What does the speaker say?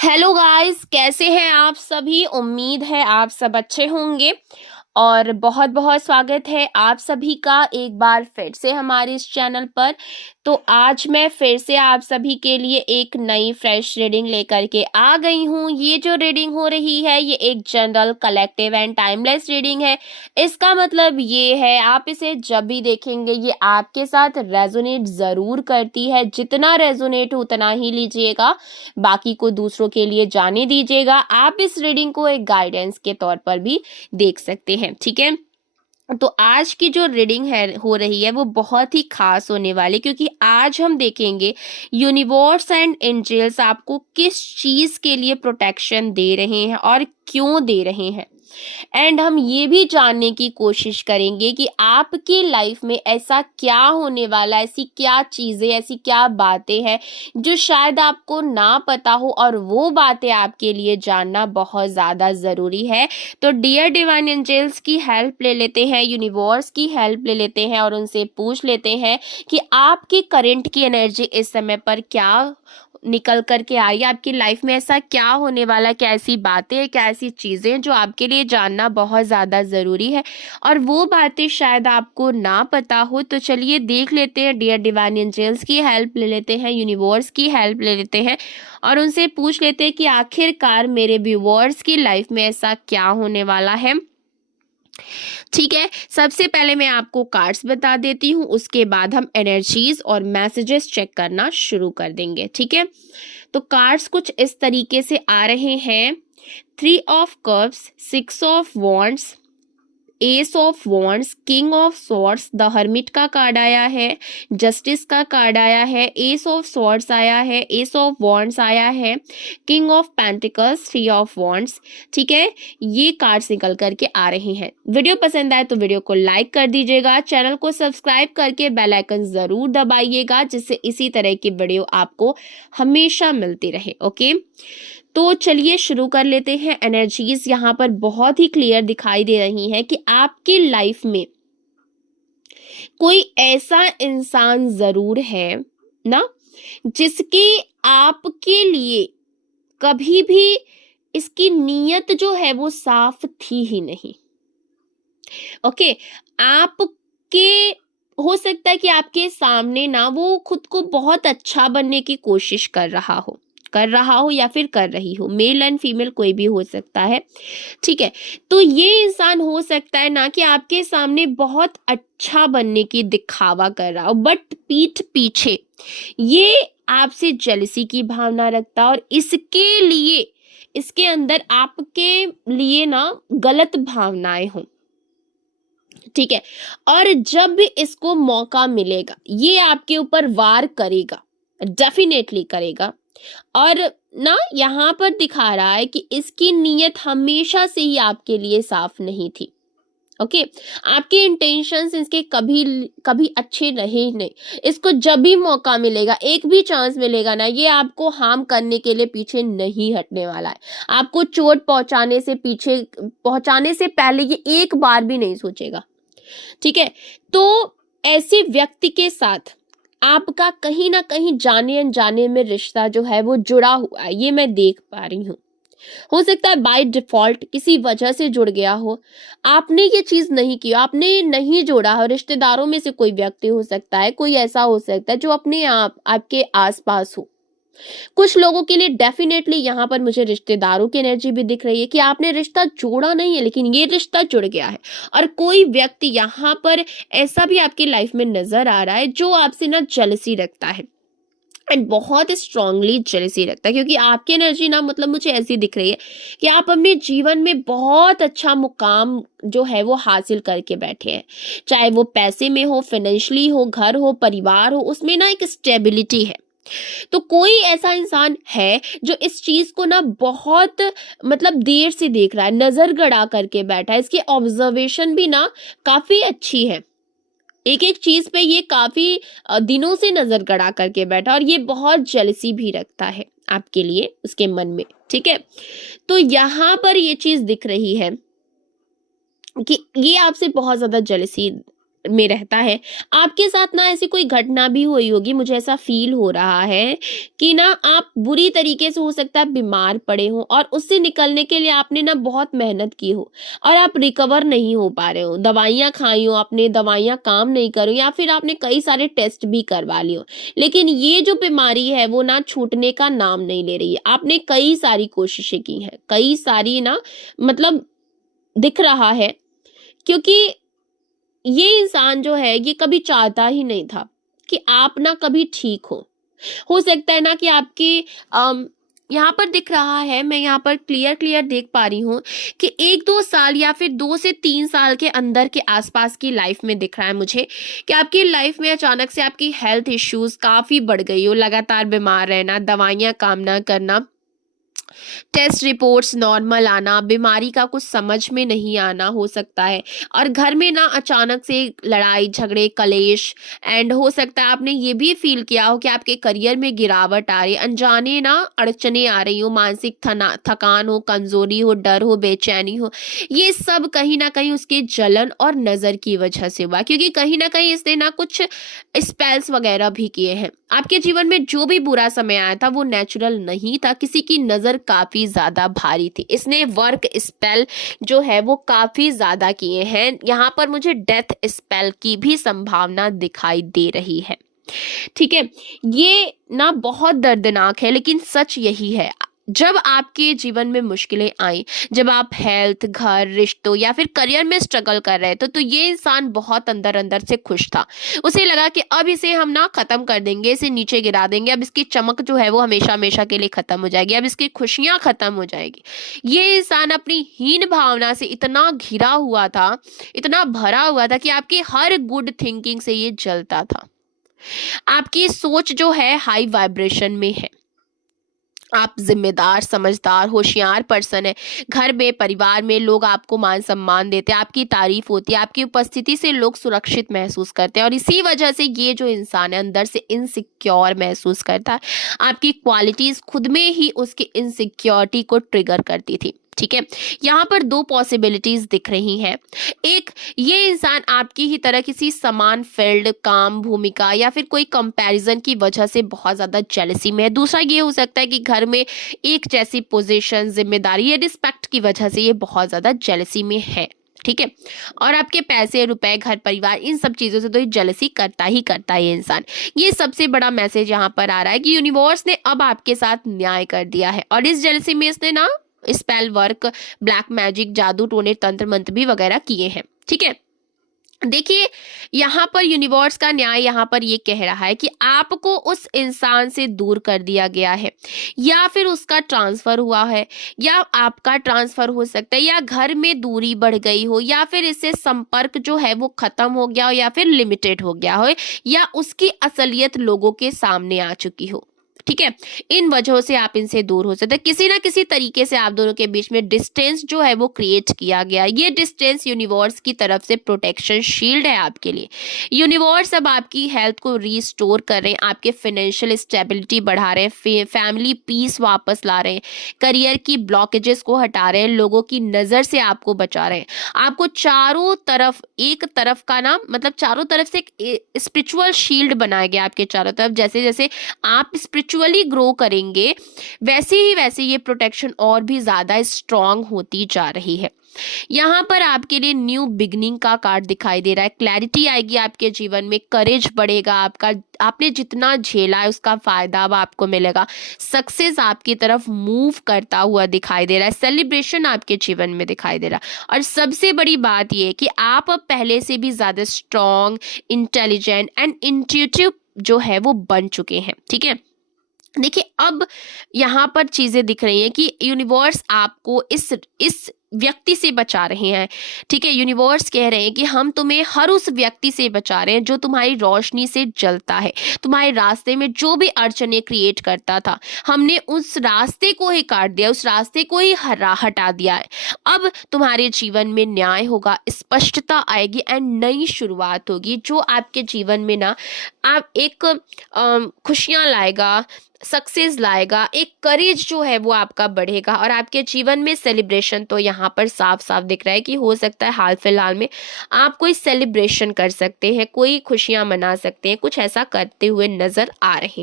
Hello guys, कैसे हैं आप सभी। उम्मीद है आप सब अच्छे होंगे और बहुत बहुत स्वागत है आप सभी का एक बार फिर से हमारे इस चैनल पर। तो आज मैं फिर से आप सभी के लिए एक नई फ्रेश रीडिंग लेकर के आ गई हूँ। ये जो रीडिंग हो रही है ये एक general collective and timeless reading है। इसका मतलब ये है आप इसे जब भी देखेंगे ये आपके साथ रेजोनेट ज़रूर करती है। जितना रेजोनेट उतना ही लीजिएगा, बाकी को दूसरों के लिए जाने दीजिएगा। आप इस रीडिंग को एक गाइडेंस के तौर पर भी देख सकते हैं, ठीक है। तो आज की जो रीडिंग है हो रही है वो बहुत ही खास होने वाली, क्योंकि आज हम देखेंगे यूनिवर्स एंड एंजल्स आपको किस चीज के लिए प्रोटेक्शन दे रहे हैं और क्यों दे रहे हैं। एंड हम ये भी जानने की कोशिश करेंगे कि आपकी लाइफ में ऐसा क्या होने वाला, ऐसी क्या चीजें, ऐसी क्या बातें हैं जो शायद आपको ना पता हो और वो बातें आपके लिए जानना बहुत ज्यादा जरूरी है। तो डियर डिवाइन एंजल्स की हेल्प ले लेते हैं, यूनिवर्स की हेल्प ले लेते हैं और उनसे पूछ लेते हैं कि आपकी करंट की एनर्जी इस समय पर क्या निकल करके आई है। आपकी लाइफ में ऐसा क्या होने वाला, क्या ऐसी बातें, क्या ऐसी चीज़ें जो आपके लिए जानना बहुत ज़्यादा ज़रूरी है और वो बातें शायद आपको ना पता हो। तो चलिए देख लेते हैं, डियर डिवाइन एंजल्स की हेल्प ले लेते हैं, यूनिवर्स की हेल्प ले लेते हैं और उनसे पूछ लेते हैं कि आखिरकार मेरे व्यूवर्स की लाइफ में ऐसा क्या होने वाला है। ठीक है, सबसे पहले मैं आपको कार्ड्स बता देती हूँ, उसके बाद हम एनर्जीज और मैसेजेस चेक करना शुरू कर देंगे, ठीक है। तो कार्ड्स कुछ इस तरीके से आ रहे हैं। 3 of cups, 6 of wands, S of wands, king of swords, the hermit का कार्ड आया है, जस्टिस का कार्ड आया है, एस ऑफ स्वॉर्ड्स आया है, एस ऑफ वॉन्ड्स आया है, king of pentacles, 3 of wands. ठीक है, ये कार्ड्स निकल करके आ रहे हैं। वीडियो पसंद आए तो वीडियो को लाइक कर दीजिएगा, चैनल को सब्सक्राइब करके बेल आइकन जरूर दबाइएगा, जिससे इसी तरह की वीडियो आपको हमेशा मिलती रहे। ओके, तो चलिए शुरू कर लेते हैं। एनर्जीज यहाँ पर बहुत ही क्लियर दिखाई दे रही हैं कि आपकी लाइफ में कोई ऐसा इंसान जरूर है ना, जिसकी आपके लिए कभी भी इसकी नीयत जो है वो साफ थी ही नहीं। ओके, आपके हो सकता है कि आपके सामने ना वो खुद को बहुत अच्छा बनने की कोशिश कर रहा हो या फिर कर रही हो, मेल एंड फीमेल कोई भी हो सकता है, ठीक है। तो ये इंसान हो सकता है ना कि आपके सामने बहुत अच्छा बनने की दिखावा कर रहा हो, बट पीठ पीछे ये आपसे जेलसी की भावना रखता है और इसके लिए इसके अंदर आपके लिए ना गलत भावनाएं हों, ठीक है। और जब भी इसको मौका मिलेगा ये आपके ऊपर वार करेगा, डेफिनेटली करेगा। और ना यहाँ पर दिखा रहा है कि इसकी नीयत हमेशा से ही आपके लिए साफ नहीं थी। ओके, आपके इंटेंशंस इसके कभी कभी अच्छे रहे नहीं। इसको जब भी मौका मिलेगा, एक भी चांस मिलेगा ना, ये आपको हार्म करने के लिए पीछे नहीं हटने वाला है। आपको चोट पहुंचाने से पहले ये एक बार भी नहीं सोचेगा, ठीक है। तो ऐसे व्यक्ति के साथ आपका कहीं ना कहीं जाने अनजाने में रिश्ता जो है वो जुड़ा हुआ है, ये मैं देख पा रही हूँ। हो सकता है बाय डिफॉल्ट किसी वजह से जुड़ गया हो, आपने ये चीज नहीं की, आपने नहीं जोड़ा हो। रिश्तेदारों में से कोई व्यक्ति हो सकता है, कोई ऐसा हो सकता है जो अपने आप आपके आसपास हो। कुछ लोगों के लिए डेफिनेटली यहाँ पर मुझे रिश्तेदारों की एनर्जी भी दिख रही है कि आपने रिश्ता जोड़ा नहीं है लेकिन ये रिश्ता जुड़ गया है। और कोई व्यक्ति यहाँ पर ऐसा भी आपकी लाइफ में नजर आ रहा है जो आपसे ना जेलसी रखता है, एंड बहुत स्ट्रांगली जेलसी रखता है, क्योंकि आपकी एनर्जी ना मतलब मुझे ऐसी दिख रही है कि आप अपने जीवन में बहुत अच्छा मुकाम जो है वो हासिल करके बैठे हैं। चाहे वो पैसे में हो, फाइनेंशियली हो, घर हो, परिवार हो, उसमें ना एक स्टेबिलिटी है। तो कोई ऐसा इंसान है जो इस चीज को ना बहुत मतलब देर से देख रहा है, नजर गड़ा करके बैठा है। इसकी ऑब्जर्वेशन भी ना काफी अच्छी है, एक एक चीज पे ये काफी दिनों से नजर गड़ा करके बैठा और ये बहुत जेलसी भी रखता है आपके लिए उसके मन में, ठीक है। तो यहाँ पर ये चीज दिख रही है कि ये आपसे बहुत ज्यादा जेलसी में रहता है। आपके साथ ना ऐसी कोई घटना भी हुई होगी, मुझे ऐसा फील हो रहा है कि ना आप बुरी तरीके से हो सकता है बीमार पड़े हो और उससे निकलने के लिए आपने ना बहुत मेहनत की हो और आप रिकवर नहीं हो पा रहे हो। दवाइयाँ खाई हो आपने, दवाइयाँ काम नहीं कर रही या फिर आपने कई सारे टेस्ट भी करवा लिए हो। लेकिन ये जो बीमारी है वो ना छूटने का नाम नहीं ले रही है। आपने कई सारी कोशिशें की हैं, कई सारी ना मतलब दिख रहा है, क्योंकि ये इंसान जो है ये कभी चाहता ही नहीं था कि आप ना कभी ठीक हो सकता है ना कि आपकी यहाँ पर दिख रहा है, मैं यहाँ पर क्लियर देख पा रही हूँ कि 1-2 साल या फिर 2 से 3 साल के अंदर के आसपास की लाइफ में दिख रहा है मुझे कि आपकी लाइफ में अचानक से आपकी हेल्थ इश्यूज काफी बढ़ गई हो, लगातार बीमार रहना, दवाइयाँ काम ना करना, टेस्ट रिपोर्ट्स नॉर्मल आना, बीमारी का कुछ समझ में नहीं आना हो सकता है, और घर में ना अचानक से लड़ाई झगड़े कलेश, एंड हो सकता है आपने ये भी फील किया हो कि आपके करियर में गिरावट आ रही है, अनजाने ना अड़चने आ रही हो, मानसिक थकान हो, कमजोरी हो, डर हो, बेचैनी हो। ये सब कहीं ना कहीं उसके जलन और नजर की वजह से हुआ, क्योंकि कहीं ना कहीं इसने ना कुछ स्पेल्स वगैरह भी किए हैं। आपके जीवन में जो भी बुरा समय आया था वो नेचुरल नहीं था, किसी की नजर काफी ज्यादा भारी थी। इसने वर्क स्पेल जो है वो काफी ज्यादा किए हैं। यहाँ पर मुझे डेथ स्पेल की भी संभावना दिखाई दे रही है। ठीक है, ये ना बहुत दर्दनाक है लेकिन सच यही है। जब आपके जीवन में मुश्किलें आई, जब आप हेल्थ, घर, रिश्तों या फिर करियर में स्ट्रगल कर रहे थे, तो ये इंसान बहुत अंदर अंदर से खुश था। उसे लगा कि अब इसे हम ना खत्म कर देंगे, इसे नीचे गिरा देंगे, अब इसकी चमक जो है वो हमेशा हमेशा के लिए खत्म हो जाएगी, अब इसकी खुशियां खत्म हो जाएगी। ये इंसान अपनी हीन भावना से इतना घिरा हुआ था, इतना भरा हुआ था कि आपकी हर गुड थिंकिंग से ये जलता था। आपकी सोच जो है हाई वाइब्रेशन में है। आप जिम्मेदार, समझदार, होशियार पर्सन है। घर में, परिवार में लोग आपको मान सम्मान देते हैं, आपकी तारीफ होती है, आपकी उपस्थिति से लोग सुरक्षित महसूस करते हैं, और इसी वजह से ये जो इंसान है अंदर से इनसिक्योर महसूस करता है। आपकी क्वालिटीज खुद में ही उसकी इनसिक्योरिटी को ट्रिगर करती थी। ठीक है, यहाँ पर 2 पॉसिबिलिटीज दिख रही हैं। एक, ये इंसान आपकी ही तरह किसी समान फील्ड, काम, भूमिका या फिर कोई कंपैरिजन की वजह से बहुत ज्यादा जेलसी में है। दूसरा ये हो सकता है कि घर में एक जैसी पोजीशन, जिम्मेदारी या रिस्पेक्ट की वजह से ये बहुत ज्यादा जेलसी में है। ठीक है, और आपके पैसे, रुपए, घर, परिवार, इन सब चीजों से तो ये जेलसी करता ही करता है ये इंसान। ये सबसे बड़ा मैसेज यहाँ पर आ रहा है कि यूनिवर्स ने अब आपके साथ न्याय कर दिया है, और इस जेलसी में इसने ना स्पेल वर्क, ब्लैक मैजिक, जादू टोने, तंत्र मंत्र भी वगैरह किए हैं। ठीक है, देखिए यहाँ पर यूनिवर्स का न्याय यहाँ पर ये कह रहा है कि आपको उस इंसान से दूर कर दिया गया है, या फिर उसका ट्रांसफर हुआ है, या आपका ट्रांसफर हो सकता है, या घर में दूरी बढ़ गई हो, या फिर इससे संपर्क जो है वो खत्म हो गया हो, या फिर लिमिटेड हो गया हो, या उसकी असलियत लोगों के सामने आ चुकी हो। ठीक है, इन वजहों से आप इनसे दूर हो सकते हैं। किसी ना किसी तरीके से आप दोनों के बीच में डिस्टेंस जो है वो क्रिएट किया गया। ये डिस्टेंस यूनिवर्स की तरफ से प्रोटेक्शन शील्ड है आपके लिए। यूनिवर्स अब आपकी हेल्थ को रीस्टोर कर रहे हैं, आपके फाइनेंशियल स्टेबिलिटी बढ़ा रहे हैं, फैमिली पीस वापस ला रहे हैं, करियर की ब्लॉकेजेस को हटा रहे हैं, लोगों की नजर से आपको बचा रहे हैं। आपको चारों तरफ, एक तरफ का ना मतलब चारों तरफ से एक स्पिरिचुअल शील्ड बनाया गया आपके चारों तरफ। जैसे जैसे आप स्पिरिचुअली ग्रो करेंगे वैसे ही वैसे ये प्रोटेक्शन और भी ज्यादा स्ट्रांग होती जा रही है। यहाँ पर आपके लिए न्यू बिगनिंग का कार्ड दिखाई दे रहा है। क्लैरिटी आएगी आपके जीवन में, करेज बढ़ेगा आपका, आपने जितना झेला है उसका फायदा अब आपको मिलेगा। सक्सेस आपकी तरफ मूव करता हुआ दिखाई दे रहा है, सेलिब्रेशन आपके जीवन में दिखाई दे रहा है, और सबसे बड़ी बात यह है कि आप अब पहले से भी ज्यादा स्ट्रांग, इंटेलिजेंट एंड इंट्यूटिव जो है वो बन चुके हैं। ठीक है, देखिए अब यहाँ पर चीजें दिख रही हैं कि यूनिवर्स आपको इस व्यक्ति से बचा रहे हैं। ठीक है, यूनिवर्स कह रहे हैं कि हम तुम्हें हर उस व्यक्ति से बचा रहे हैं जो तुम्हारी रोशनी से जलता है, तुम्हारे रास्ते में जो भी अड़चने क्रिएट करता था, हमने उस रास्ते को ही काट दिया, उस रास्ते को ही हटा दिया है। अब तुम्हारे जीवन में न्याय होगा, स्पष्टता आएगी एंड नई शुरुआत होगी, जो आपके जीवन में ना आप एक खुशियां लाएगा, सक्सेस लाएगा, एक करेज जो है वो आपका बढ़ेगा और आपके जीवन में सेलिब्रेशन तो यहाँ पर साफ साफ दिख रहा है कि हो सकता है हाल फिलहाल में आप कोई सेलिब्रेशन कर सकते हैं, कोई खुशियां मना सकते हैं, कुछ ऐसा करते हुए नजर आ रहे हैं।